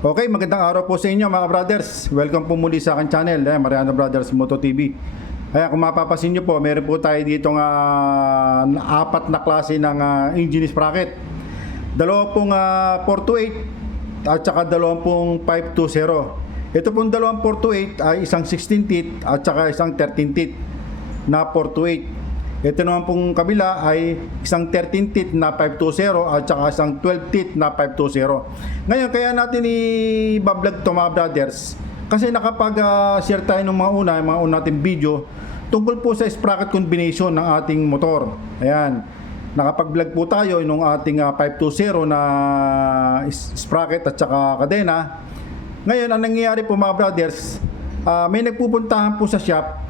Okay, magandang araw po sa inyo mga brothers. Welcome po muli sa aking channel, Mariano Brothers Moto TV. Kaya kung mapapasin nyo po, meron po tayo dito nga apat na klase ng engine sprocket. Dalawa pong 428 at saka dalawang pong 520. Ito pong dalawang 428 ay isang 16 teeth at saka isang 13 teeth na 428. Ito naman pong kabila ay isang 13 teeth na 520 at saka isang 12 teeth na 520. Ngayon, kaya natin i-vlog to mga brothers kasi nakapag-share tayo ng mga una natin video tungkol po sa sprocket combination ng ating motor. Ayan, nakapag-vlog po tayo ng ating 520 na sprocket at saka kadena. Ngayon, ang nangyayari po mga brothers, may nagpupuntahan po sa shop,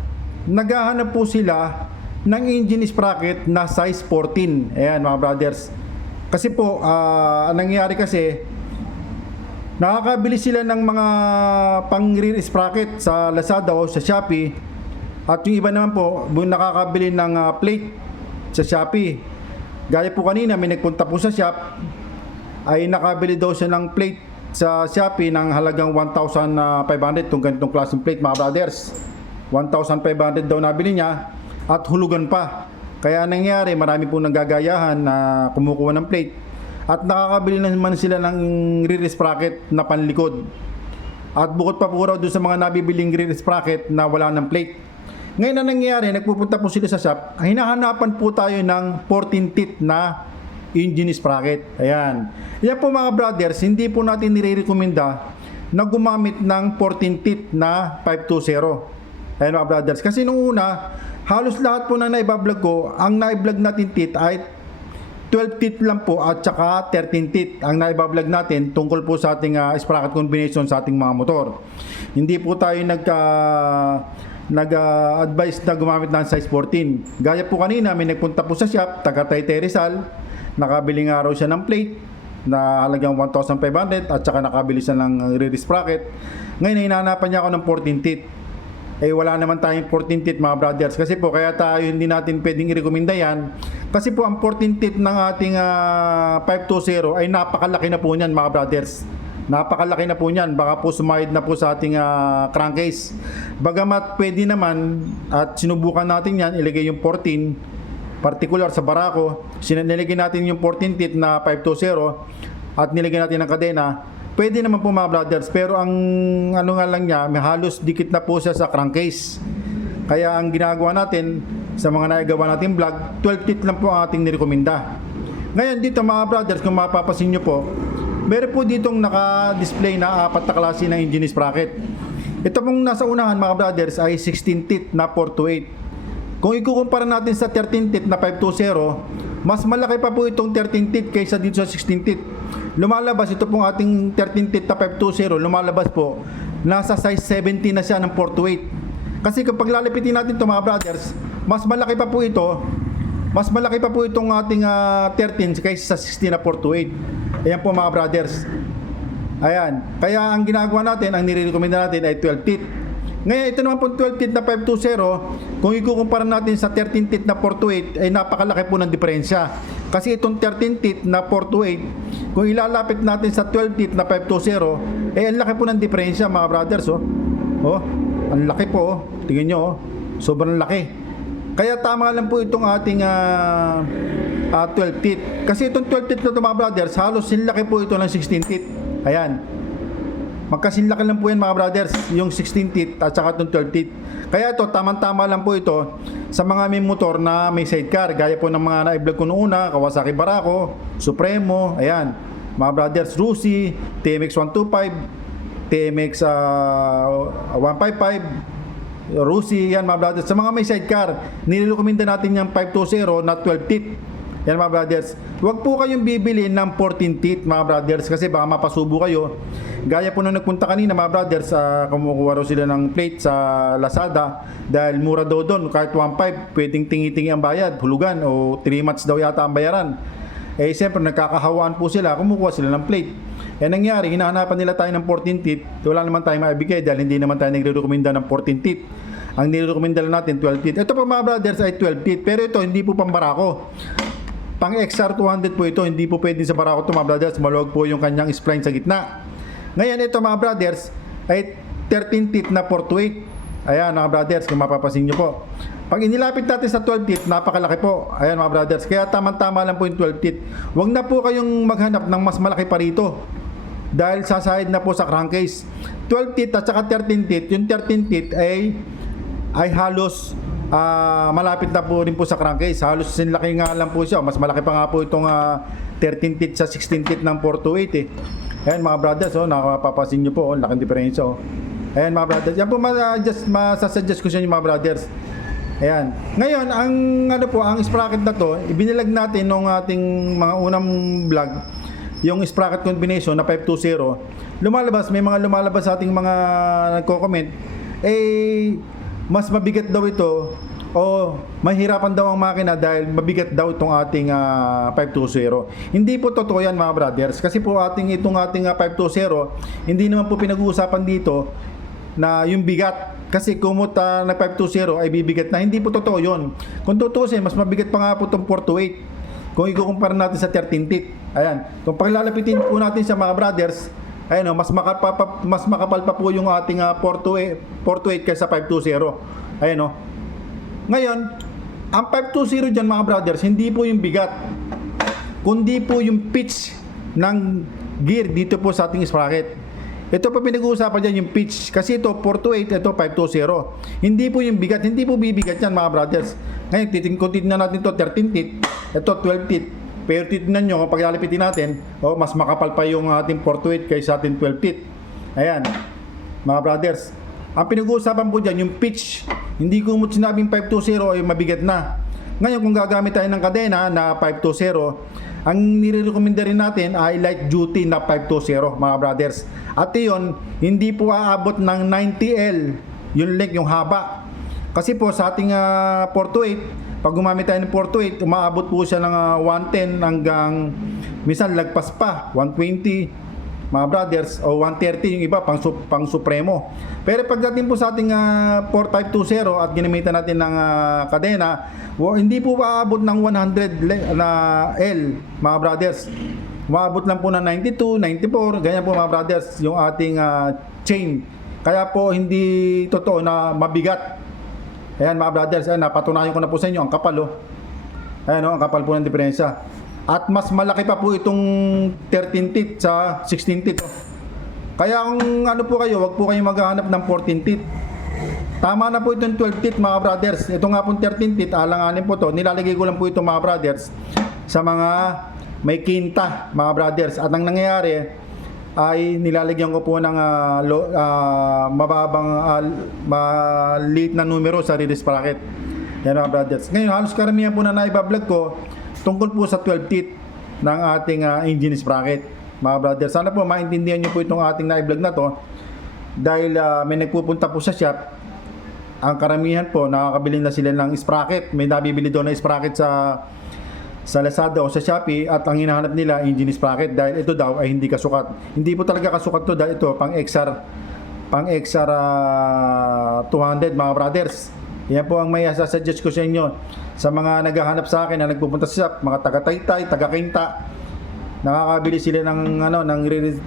naghahanap po sila ng engine sprocket na size 14. Ayan mga brothers. Kasi po, ang nangyayari kasi, nakakabili sila ng mga pang rear sprocket sa Lazada o sa Shopee. At yung iba naman po, nakakabili ng plate sa Shopee. Gaya po kanina, may nagpunta po sa shop, ay nakabili daw siya ng plate sa Shopee ng halagang 1,500. Itong ganitong klaseng plate mga brothers, 1,500 daw nabili niya. At hulugan pa. Kaya nangyari, marami pong nanggagayahan na kumukuha ng plate. At nakakabili naman sila ng rear sprocket na panlikod. At bukod pa po raw doon sa mga nabibiling rear sprocket na wala ng plate. Ngayon na nangyari, nagpupunta po sila sa shop, hinahanapan po tayo ng 14 teeth na engine sprocket. Ayan. Yan po mga brothers, hindi po natin nire-recommenda na gumamit ng 14 teeth na 520. Ayan mga brothers. Kasi nung una, halos lahat po na naibablog ko, ang naiblog natin teeth ay 12 teeth lang po at saka 13 teeth ang naibablog natin tungkol po sa ating sprocket combination sa ating mga motor. Hindi po tayo nag-advise na gumamit ng size 14. Gaya po kanina, may nagpunta po sa shop, taga Taytay Rizal, nakabili nga raw siya ng plate na halagang 1,500 at saka nakabili siya ng rear sprocket. Ngayon, hinahanapan niya ako ng 14 teeth. Wala naman tayong 14 teeth mga brothers. Kasi po, kaya tayo hindi natin pwedeng i-recommenda yan. Kasi po, ang 14 teeth ng ating 520 ay napakalaki na po niyan mga brothers. Napakalaki na po niyan. Baka po sumahid na po sa ating crankcase. Bagamat pwede naman at sinubukan natin yan, ilagay yung 14, particular sa barako. Nilagay natin yung 14 teeth na 520 at nilagay natin ang kadena. Pwede naman po mga brothers, pero ang ano nga lang niya, may halos dikit na po siya sa crankcase. Kaya ang ginagawa natin sa mga nagagawa natin vlog, 12 teeth lang po ang ating nirekomenda. Ngayon dito mga brothers, kung mapapasin nyo po, meron po ditong naka-display na apat na klase ng engine sprocket. Ito pong nasa unahan mga brothers ay 16 teeth na 428. Kung ikukumpara natin sa 13 teeth na 520, mas malaki pa po itong 13 teeth kaysa dito sa 16 teeth. Lumalabas, ito pong ating 13 teeth na 520, lumalabas po, nasa size 17 na siya ng 428. Kasi kapag lalapitin natin ito mga brothers, mas malaki pa po ito, mas malaki pa po itong ating 13 kaysa sa 16 na 428. Ayan po mga brothers. Ayan. Kaya ang ginagawa natin, ang nire-recommenda natin ay 12 teeth. Ngayon, ito naman po 12 teeth na 520, kung ikukumpara natin sa 13 teeth na 428, ay napakalaki po ng diferensya. Kasi itong 13 teeth na 428, kung ilalapit natin sa 12 teeth na 520, ang laki po ng diferensya mga brothers. Oh, ang laki po. Tingnan nyo, sobrang laki. Kaya tama lang po itong ating 12 teeth. Kasi itong 12 teeth na ito mga brothers, halos sinlaki po ito ng 16 teeth. Ayan. Magkasinlaki lang po yan mga brothers, yung 16 teeth at saka itong 12 teeth. Kaya ito, tamang-tama lang po ito sa mga may motor na may sidecar. Gaya po ng mga na-vlog ko noong una, Kawasaki Barako, Supremo, ayan. Mga brothers, Rusi, TMX 125, TMX 155, Rusi, yan mga brothers. Sa mga may sidecar, nirekomenda natin yung 520 na 12 teeth. Yan mga brothers. Huwag po kayong bibili ng 14 teeth mga brothers kasi baka mapasubo kayo. Gaya po nung nagpunta kanina mga brothers, kumukuha raw sila ng plate sa Lazada dahil mura daw doon. Kahit 1.5 pwedeng tingi-tingi ang bayad, hulugan o 3 months daw yata ang bayaran. Siyempre nagkakahawaan po sila, kumukuha sila ng plate. Nangyari, hinahanapan nila tayo ng 14 teeth. Wala naman tayong maibigay dahil hindi naman tayo nagre-recommenda ng 14 teeth. Ang nire-recommenda lang natin 12 teeth. Ito po mga brothers ay 12 teeth, pero ito hindi po pambarako. Pang XR200 po ito, hindi po pwede sa Barako ito mga brothers, maluwag po yung kanyang spline sa gitna. Ngayon ito mga brothers ay 13 teeth na 428. Ayan mga brothers, kung mapapansin nyo po. Pag inilapit natin sa 12 teeth, napakalaki po. Ayan mga brothers, kaya tamang-tama lang po yung 12 teeth. Huwag na po kayong maghanap ng mas malaki pa rito. Dahil sasahid na po sa crankcase. 12 teeth at saka 13 teeth, yung 13 teeth ay halos malapit na po rin po sa crankcase. Halos sinlaki nga lang po siya. Mas malaki pa nga po itong 13 teeth sa 16 teeth ng 428 eh. Ayan mga brothers, nakapapasin nyo po, laking diferensya. Ayan mga brothers, yan po masasuggest ko sa inyo mga brothers. Ayan. Ngayon, ang sprocket na to, ibinilag natin nung ating mga unang vlog, yung sprocket combination na 520. May mga lumalabas sa ating mga nagko-comment, mas mabigat daw ito o mahirapan daw ang makina dahil mabigat daw itong ating 520. Hindi po totoo yan mga brothers, kasi po itong ating 520, hindi naman po pinag-uusapan dito na yung bigat. Kasi kumot na 520 ay bibigat na. Hindi po totoo yun. Kung tutusin, mas mabigat pa nga po itong 428 kung ikukumpara natin sa 13 teeth. Ayan. Kung paglalapitin po natin sa mga brothers, ayan, mas makapal pa po yung ating 428 kaysa 520. Ayan o. Ngayon, ang 520 dyan mga brothers, hindi po yung bigat, kundi po yung pitch ng gear dito po sa ating sprocket. Ito po pinag-uusapan dyan yung pitch. Kasi ito 428, ito 520. Hindi po yung bigat, hindi po bibigat yan mga brothers. Ngayon, kung titignan natin ito 13 teeth, ito 12 teeth. Pero titignan nyo, kung paglalipitin natin, mas makapal pa yung ating 428 kaysa ating 12 teeth. Ayan, mga brothers. Ang pinag-uusapan po dyan, yung pitch. Hindi ko mo sinabing 520 ay mabigat na. Ngayon, kung gagamit tayo ng kadena na 520, ang nire-recommenda rin natin ay light duty na 520 mga brothers. At yun, hindi po aabot ng 90L yung length, yung haba. Kasi po sa ating 428, pag gumamit tayo ng 428, umaabot po siya ng 110 hanggang minsan lagpas pa 120 mga brothers, o 130 yung iba pang supremo. Pero pagdating po sa ating 4520 at ginamitan natin ng kadena, hindi po aabot ng 100 na L mga brothers. Maabot lang po ng 92, 94, ganyan po mga brothers yung ating chain. Kaya po hindi totoo na mabigat. Ayan mga brothers, napatunayan ko na po sa inyo ang kapal Ayan ang kapal po ng diferensya. At mas malaki pa po itong 13 teeth sa 16 teeth. Kaya kung po kayo, wag po kayong maghahanap ng 14 teeth. Tama na po itong 12 teeth mga brothers. Ito nga pong 13 teeth, alanganin po to. Nilalagay ko lang po ito mga brothers sa mga may kinta mga brothers. At ang nangyayari ay nilalagyan ko po ng mababang maliit na numero sa release bracket. Yan mga brothers. Ngayon halos karamihan po na naibablog ko tungkol po sa 12 teeth ng ating engine sprocket mga brothers. Sana po maintindihan nyo po itong ating na-vlog na to dahil may nagpupunta po sa shop. Ang karamihan po nakakabili na sila ng sprocket, may nabibili doon na sprocket sa Lazada o sa Shopee at ang hinahanap nila engine sprocket dahil ito daw ay hindi kasukat. Hindi po talaga kasukat to dahil ito pang XR 200 mga brothers. Yan po ang may suggest ko sa inyo sa mga naghahanap sa akin na nagpupunta sa shop, mga taga-Taytay, taga-Kainta. Nakakabili sila ng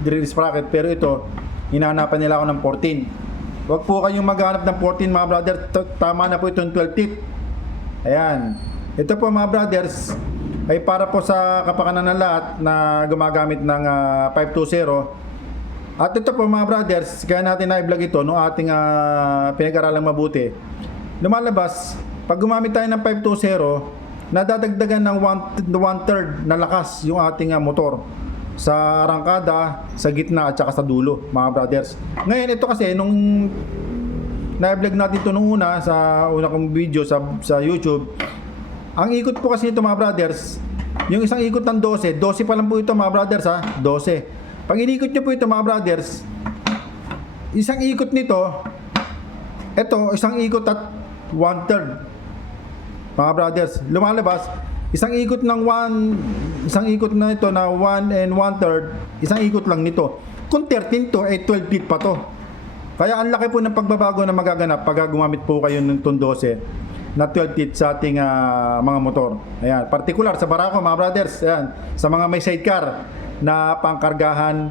release bracket pero ito hinahanapan nila ako ng 14. Huwag po kayong maghanap ng 14 mga brother, tama na po itong 12 teeth. Ayan. Ito po mga brothers ay para po sa kapakanan ng lahat na gumagamit ng 520. At ito po mga brothers, kaya natin na-vlog ito no ating pinag-aralang mabuti. Lumalabas, pag gumamit tayo ng 520, nadadagdagan ng 1/3 na lakas yung ating motor sa arangkada, sa gitna at saka sa dulo mga brothers. Ngayon ito kasi nung na-vlog natin ito nung sa una kong video sa YouTube, ang ikot po kasi nito mga brothers, yung isang ikot ng 12 pa lang po ito mga brothers 12. Pag inikot nyo po ito mga brothers, isang ikot nito, ito isang ikot at 1/3 mga brothers, lumalabas isang ikot isang ikot na ito na 1 1/3, isang ikot lang nito. Kung 13 to 12 feet pa to. Kaya ang laki po ng pagbabago na magaganap pag gumamit po kayo ng 12 na 12 feet sa ating mga motor. Ayan, particular sa barako mga brothers, ayan, sa mga may sidecar na pangkargahan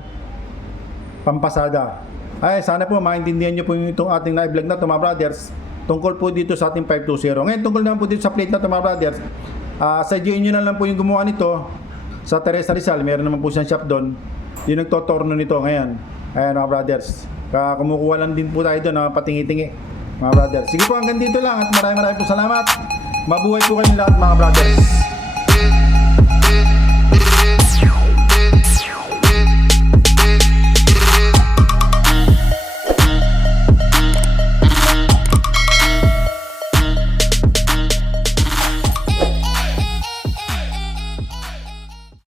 pampasada. Ay, sana po maintindihan nyo po itong ating na-vlog na to mga brothers, tungkol po dito sa ating 520. Ngayon, tungkol naman po dito sa plate na to mga brothers, sa nyo na lang po yung gumawa nito sa Teresa Rizal. Meron naman po siyang shop doon, yung nagtotorno nito ngayon. Ayan mga brothers, kumukuha lang din po tayo doon na patingi-tingi mga brothers. Sige po, hanggang dito lang at maraming po salamat. Mabuhay po kayong lahat mga brothers.